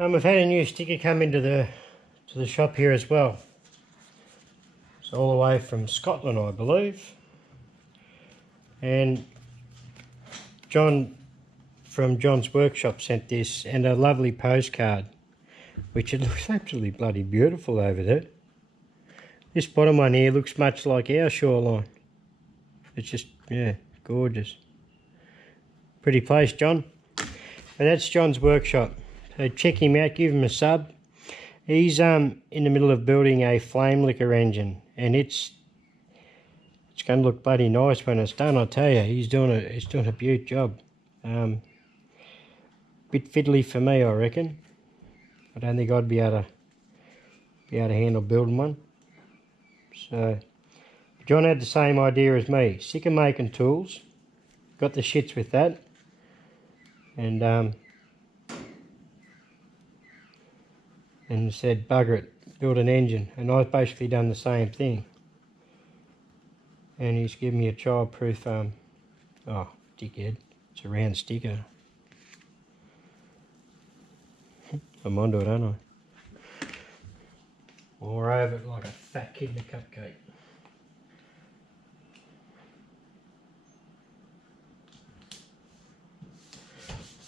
I've had a new sticker come into the shop here as well. It's all the way from Scotland, I believe. And John from John's Workshop sent this, and a lovely postcard, which it looks absolutely bloody beautiful over there. This bottom one here looks much like our shoreline. It's just, yeah, gorgeous. Pretty place, John. But that's John's Workshop. So check him out, give him a sub. He's in the middle of building a flame liquor engine, and it's going to look bloody nice when it's done. I tell you, he's doing a beaut job. Bit fiddly for me, I reckon. I don't think I'd be able to handle building one. So John had the same idea as me. Sick of making tools. Got the shits with that. And said, bugger it, build an engine. And I've basically done the same thing. And he's given me a child-proof, oh, dickhead, it's a round sticker. I'm onto it, aren't I? Or over it like a fat kid in a cupcake.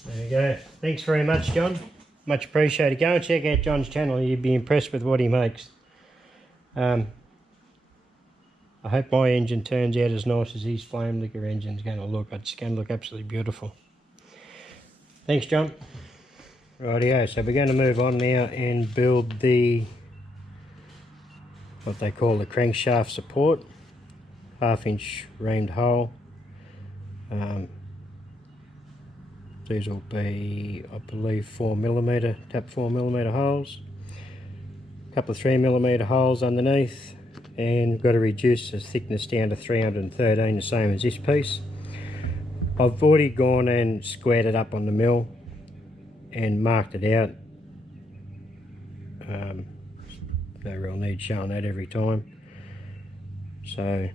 There you go. Thanks very much, John. Much appreciated. Go and check out John's channel. You'd be impressed with what he makes. I hope my engine turns out as nice as his flame liquor engine's going to look. It's going to look absolutely beautiful. Thanks, John. Rightio, so we're going to move on now and build the, what they call the crankshaft support. 1/2-inch reamed hole. These will be, I believe, 4mm, tap 4mm holes. A couple of 3mm holes underneath, and we've got to reduce the thickness down to 313, the same as this piece. I've already gone and squared it up on the mill and marked it out. No real need showing that every time. So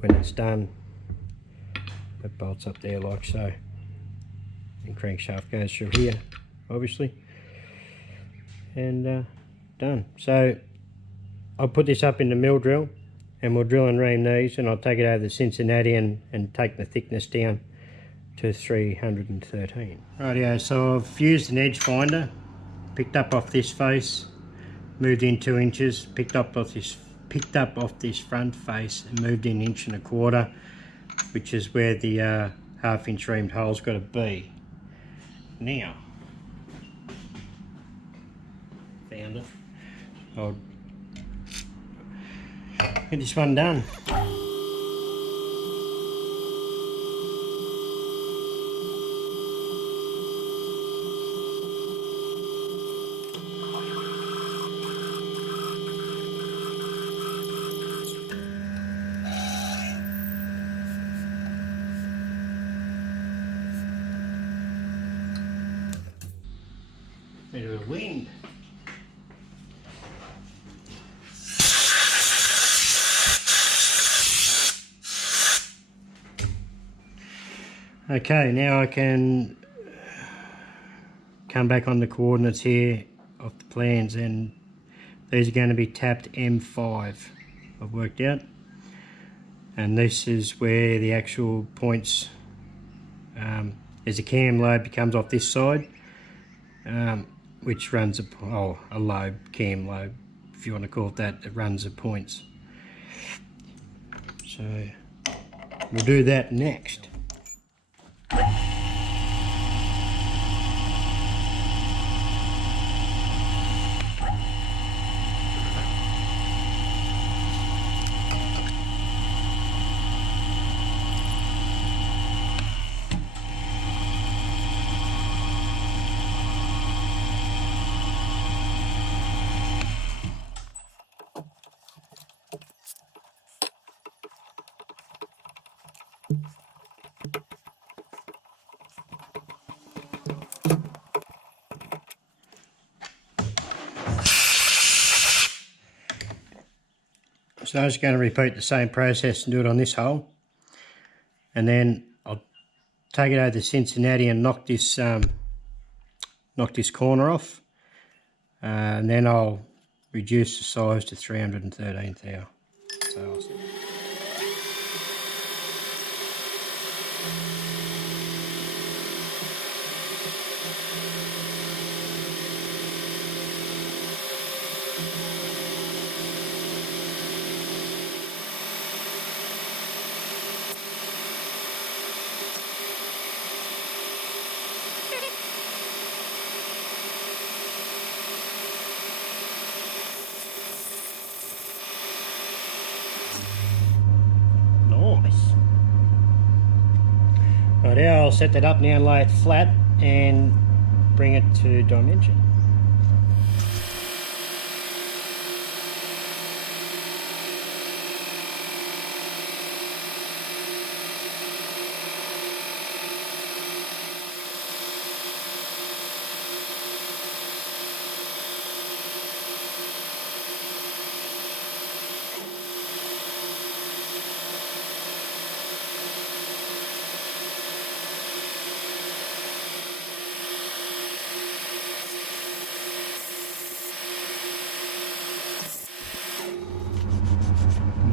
when it's done, it bolts up there like so. And crankshaft goes through here, obviously, and done. So I'll put this up in the mill drill, and we'll drill and ream these, and I'll take it over the Cincinnati and take the thickness down to 313. Rightio, so I've used an edge finder, picked up off this face, moved in 2 inches, picked up off this front face and moved in 1.25 inches, which is where the 1/2-inch reamed hole's got to be. Now, found it. I'll get this one done. Bit of a wind. Okay, now I can come back on the coordinates here of the plans, and these are going to be tapped M5, I've worked out. And this is where the actual points, there's a cam lobe that comes off this side, which runs a lobe, cam lobe, if you want to call it that, that runs the points. So we'll do that next. So I'm just going to repeat the same process and do it on this hole, and then I'll take it over to Cincinnati and knock this knock this corner off, and then I'll reduce the size to 313 thou. So I'll see. Right, now I'll set that up now, lay it flat and bring it to dimension.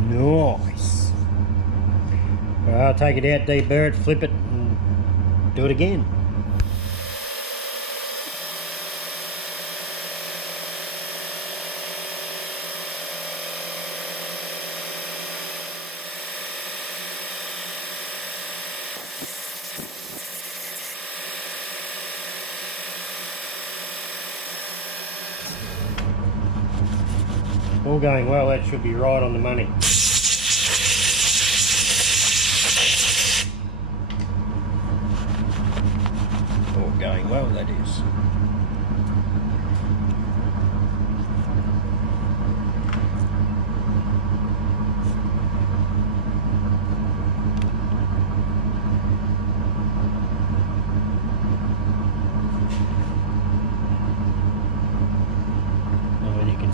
Nice. Well, I'll take it out, deburr it, flip it, and do it again. All going well, that should be right on the money. All going well, that is.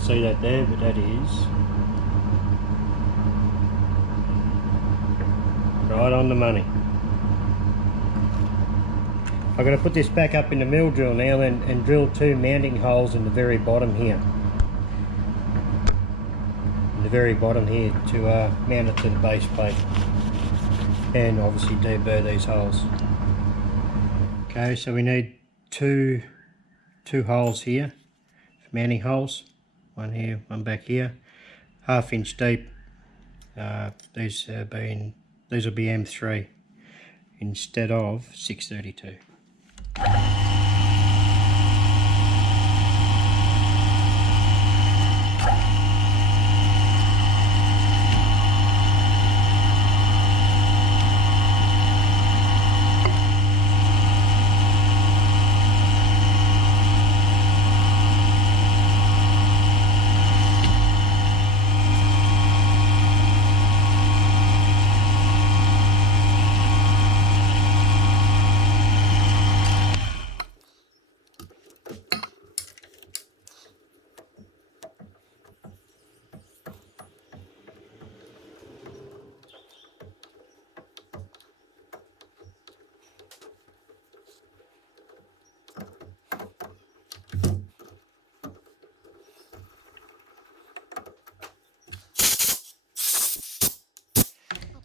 See that there, but that is right on the money. I'm going to put this back up in the mill drill now and drill 2 mounting holes in the very bottom here. In the very bottom here to mount it to the base plate, and obviously deburr these holes. Okay, so we need two holes here, mounting holes. One here, one back here, 1/2 inch deep. These will be M3 instead of 632.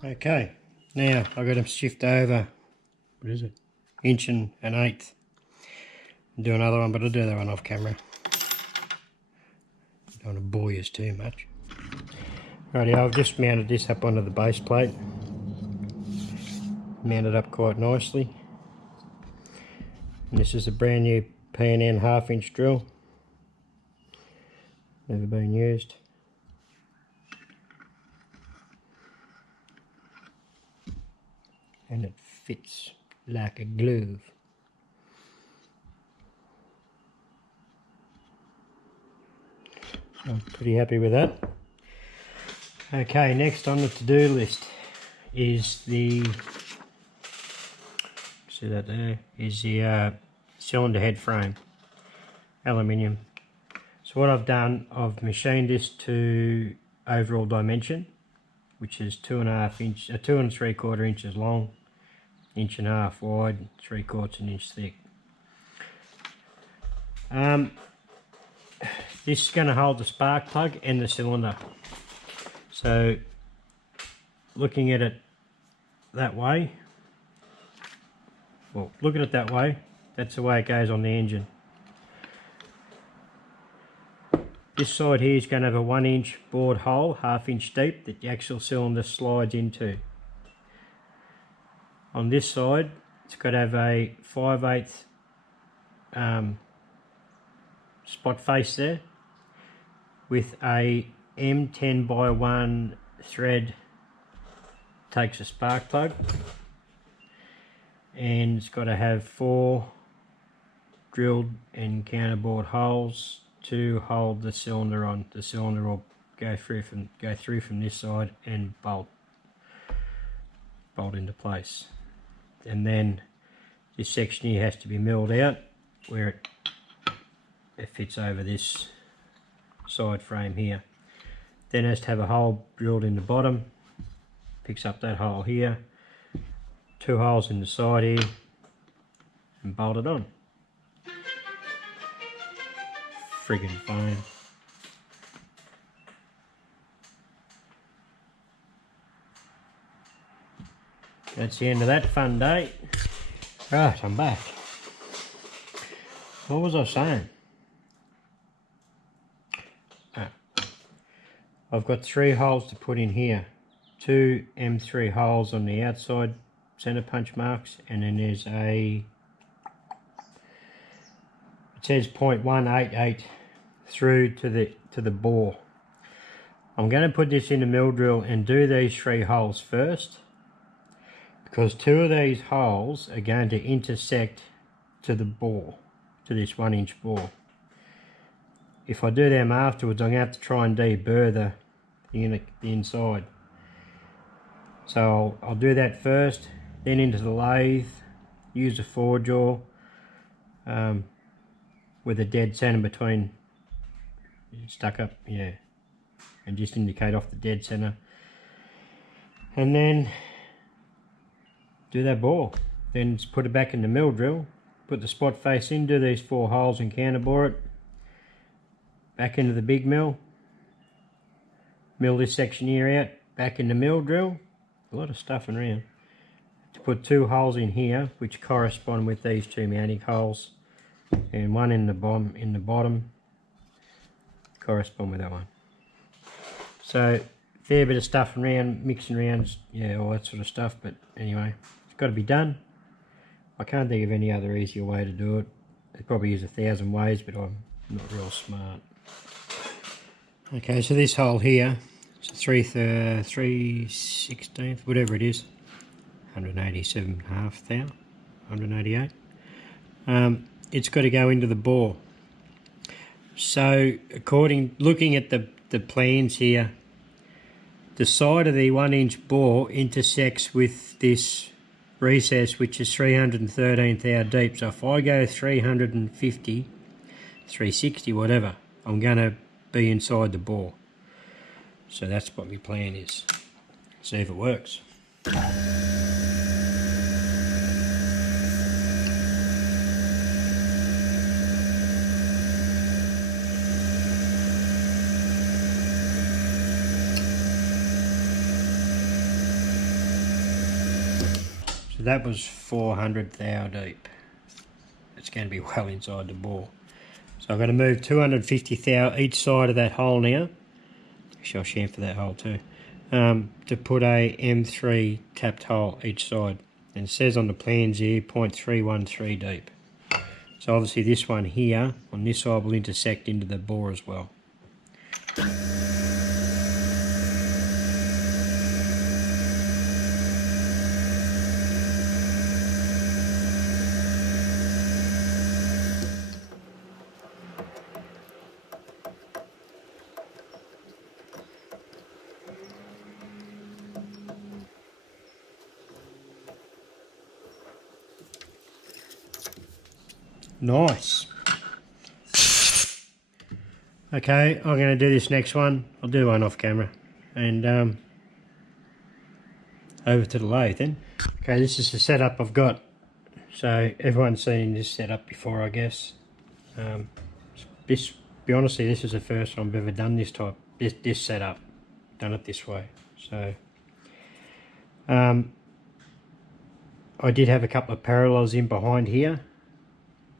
Okay, now I've got to shift over, what is it, 1 1/8 and do another one, but I'll do that one off camera. Don't want to bore you too much. Rightio, I've just mounted this up onto the base plate. Mounted up quite nicely. And this is a brand new P&N 1/2 inch drill. Never been used. And it fits like a glove. I'm pretty happy with that. Okay, next on the to-do list is the, see that there, is the cylinder head frame, aluminium. So what I've done, I've machined this to overall dimension, which is 2.5 inch, 2 3/4 inches long, 1.5 inch wide, 3/4 inch thick. This is going to hold the spark plug and the cylinder. So looking at it that way, well, look at it that way, that's the way it goes on the engine. This side here is going to have a 1-inch bored hole, 1/2 inch deep, that the actual cylinder slides into. On this side, it's got to have a 5/8 spot face there, with a M10x1 thread takes a spark plug, and it's got to have 4 drilled and counterbored holes to hold the cylinder on. The cylinder will go through from this side and bolt into place. And then this section here has to be milled out where it fits over this side frame here. Then it has to have a hole drilled in the bottom, picks up that hole here, 2 holes in the side here, and bolted on. Friggin' fine. That's the end of that fun day. Right, I'm back. What was I saying? I've got 3 holes to put in here. 2 M3 holes on the outside center punch marks, and then there's it says 0.188 through to the bore. I'm going to put this in the mill drill and do these 3 holes first, because 2 of these holes are going to intersect to the bore, to this 1-inch bore. If I do them afterwards, I'm going to have to try and deburr the inside. So I'll do that first, then into the lathe, use a 4-jaw with a dead center between, stuck up, yeah, and just indicate off the dead center, and then do that bore. Then just put it back in the mill drill, put the spot face in, do these 4 holes and counterbore it back into the big mill, mill this section here out, back in the mill drill. A lot of stuffing around. To put 2 holes in here which correspond with these 2 mounting holes, and 1 in the bottom correspond with that one. So fair bit of stuff around, mixing around, yeah, all that sort of stuff, but anyway, it's got to be done. I can't think of any other easier way to do it. There probably is 1,000 ways, but I'm not real smart. Okay, so this hole here, it's a 3/16, whatever it is, 187.5 thou, 188. It's got to go into the bore. So looking at the plans here, the side of the 1-inch bore intersects with this recess, which is 313 thou deep. So if I go 350, 360, whatever, I'm going to be inside the bore. So that's what my plan is. See if it works. So that was 400 thou deep. It's going to be well inside the bore. So I'm going to move 250 thou each side of that hole now. Actually, I'll chamfer that hole too. To put a M3 tapped hole each side. And it says on the plans here 0.313 deep. So obviously this one here on this side will intersect into the bore as well. Nice. Okay, I'm going to do this next one. I'll do one off camera. And over to the lathe then. Okay, this is the setup I've got. So everyone's seen this setup before, I guess. this, be honestly, this is the first time I've ever done this setup, done it this way. So I did have a couple of parallels in behind here.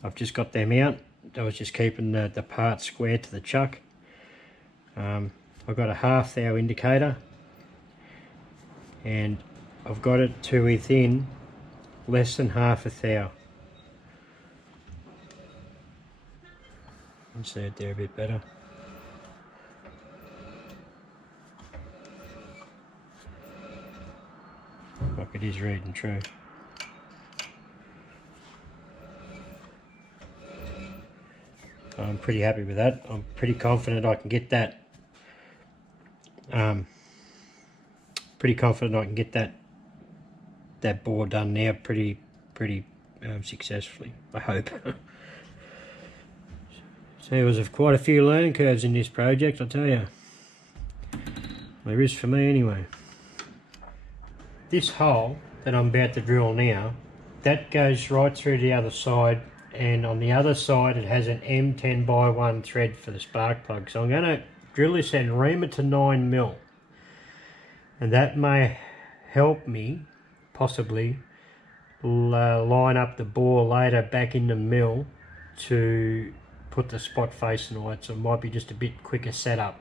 I've just got them out. I was just keeping the part square to the chuck. I've got a half thou indicator, and I've got it to within less than half a thou. You can see it there a bit better. Like it is reading true. I'm pretty happy with that. I'm pretty confident I can get that. That bore done now pretty successfully, I hope. So there was quite a few learning curves in this project, I tell you. There is for me anyway. This hole that I'm about to drill now, that goes right through the other side, and on the other side it has an M10x1 thread for the spark plug. So I'm going to drill this and ream it to 9mm, and that may help me possibly line up the bore later back in the mill to put the spot facing all that, so it might be just a bit quicker setup,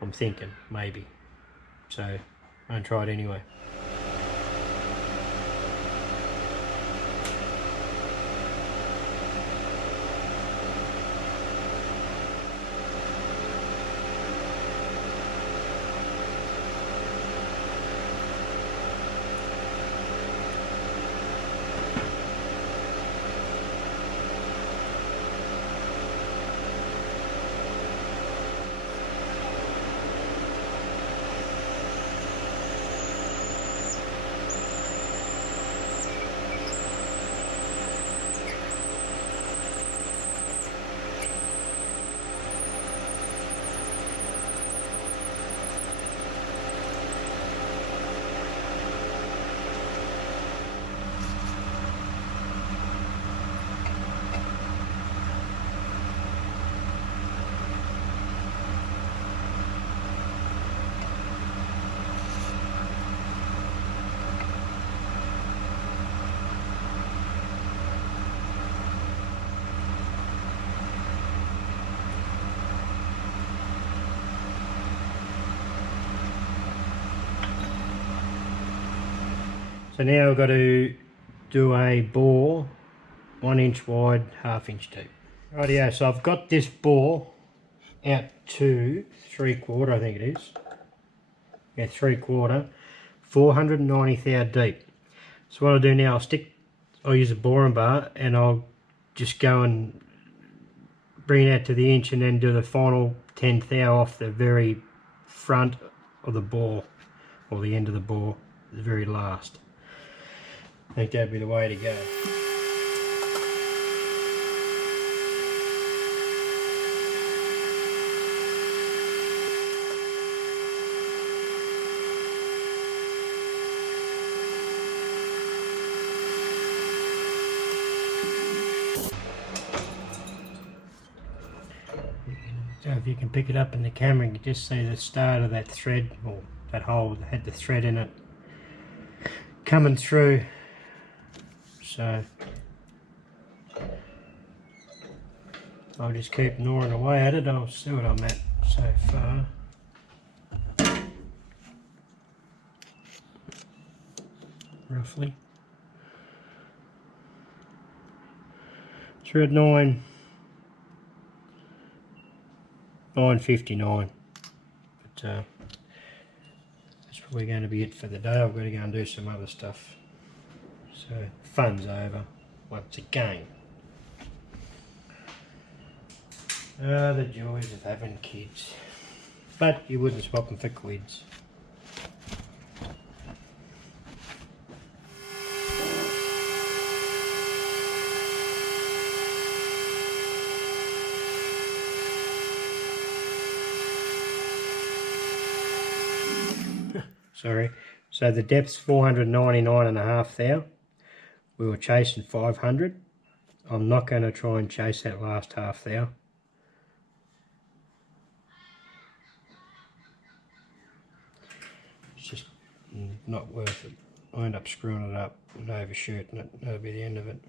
I'm thinking, maybe. So I'm going to try it anyway. So now I've got to do a bore 1 inch wide, 1/2 inch deep. Rightio, so I've got this bore out to 3/4, I think it is. Yeah, 3/4, 490 thou deep. So what I'll do now, I'll use a boring bar and I'll just go and bring it out to the inch and then do the final 10 thou off the very front of the bore, or the end of the bore, the very last. I think that'd be the way to go. So if you can pick it up in the camera, you can just see the start of that thread, or that hole that had the thread in it, coming through. So I'll just keep gnawing away at it. I'll see what I'm at so far. Roughly. Thread 959. But that's probably going to be it for the day. I've got to go and do some other stuff. So fun's over once again. Ah, the joys of having kids. But you wouldn't swap them for quids. Sorry. So the depth's 499.5 thou. We were chasing 500. I'm not going to try and chase that last 1/2 thou. not worth it. I end up screwing it up and overshooting it. That'll be the end of it.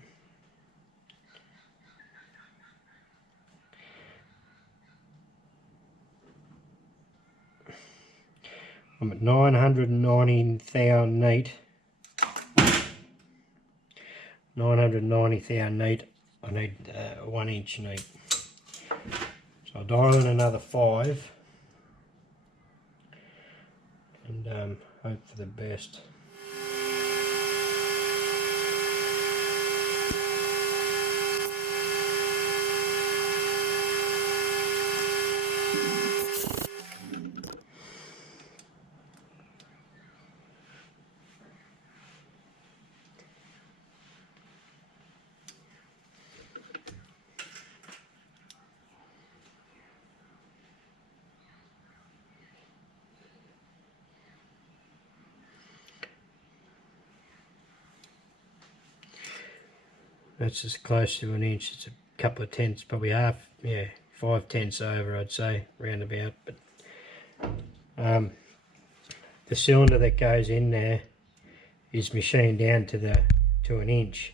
I'm at 990 thou neat. 990 thou neat. I need 1 inch neat. So I'll dial in another 5 and hope for the best. That's as close to 1 inch. It's a couple of tenths, probably half, yeah, 5 tenths over, I'd say, roundabout. But the cylinder that goes in there is machined down to 1 inch,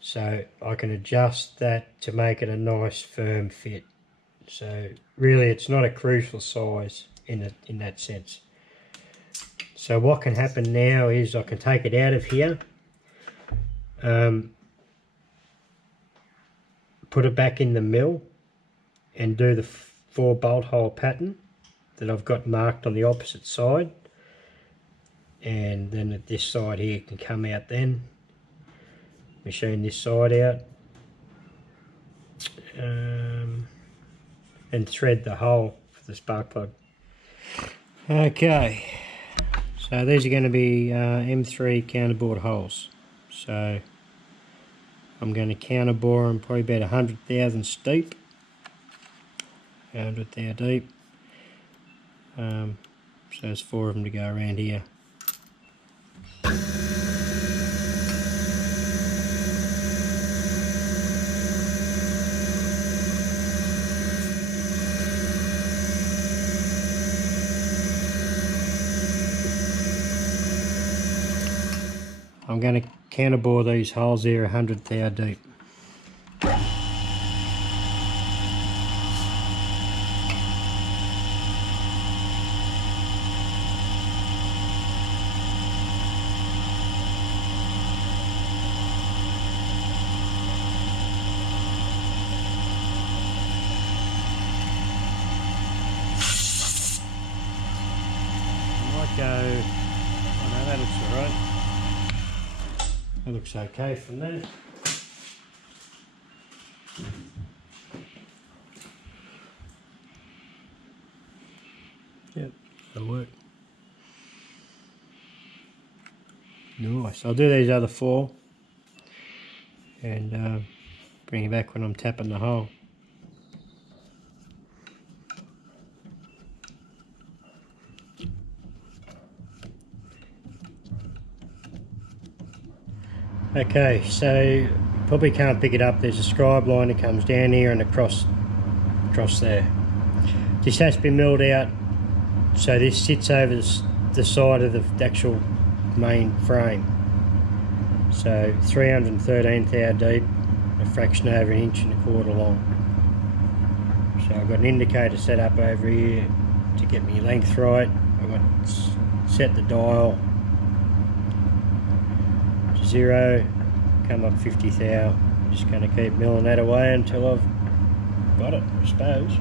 so I can adjust that to make it a nice firm fit. So really, it's not a crucial size in that sense. So what can happen now is I can take it out of here. Put it back in the mill and do the 4 bolt hole pattern that I've got marked on the opposite side, and then at this side here can come out, then machine this side out and thread the hole for the spark plug. Okay, so these are going to be M3 counterbore holes. So I'm going to counterbore them probably about 100 thousandths deep. 100 thou deep. So there's 4 of them to go around here. I'm going to counterbore these holes there 100 thou deep. I might go, oh no, that looks alright. That looks okay from there. Yep, that'll work. Nice. I'll do these other 4 and bring it back when I'm tapping the hole. Okay, so you probably can't pick it up. There's a scribe line that comes down here and across there. This has to be milled out, so this sits over the side of the actual main frame. So 313 thou deep, a fraction over 1 1/4 inch long. So I've got an indicator set up over here to get me length right. I've got set the dial to 0, come up 50 thou. I'm just going to keep milling that away until I've got it, I suppose.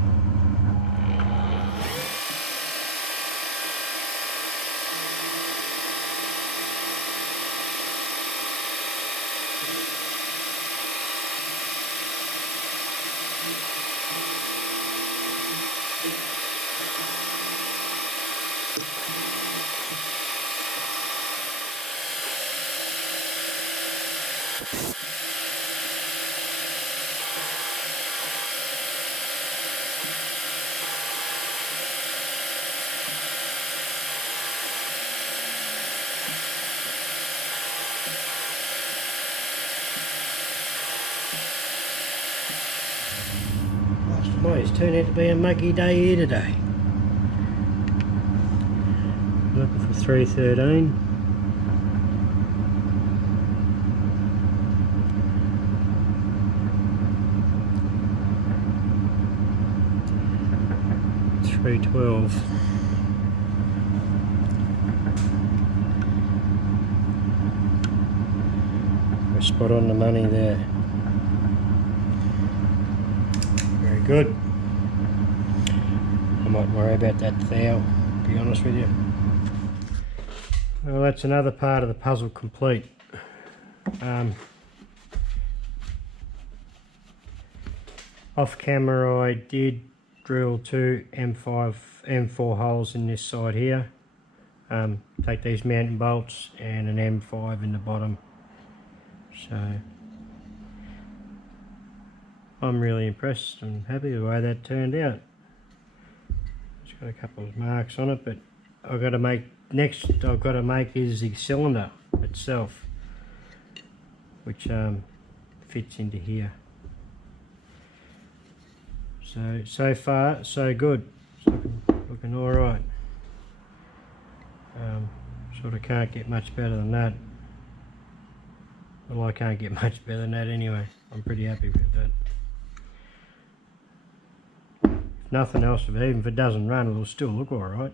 Boy, it's turned out to be a muggy day here today. Looking for 313. .312. We're spot on the money there. Very good. I might worry about that thou, to be honest with you. Well, that's another part of the puzzle complete. Off camera I did drill two M4 holes in this side here. Take these mounting bolts and an M5 in the bottom. So I'm really impressed and happy with the way that turned out. It's got a couple of marks on it, but I've got to make is the cylinder itself, which fits into here. So far so good. It's looking all right. Sort of can't get much better than that. Well, I can't get much better than that anyway. I'm pretty happy with that. If nothing else, even if it doesn't run, it'll still look all right.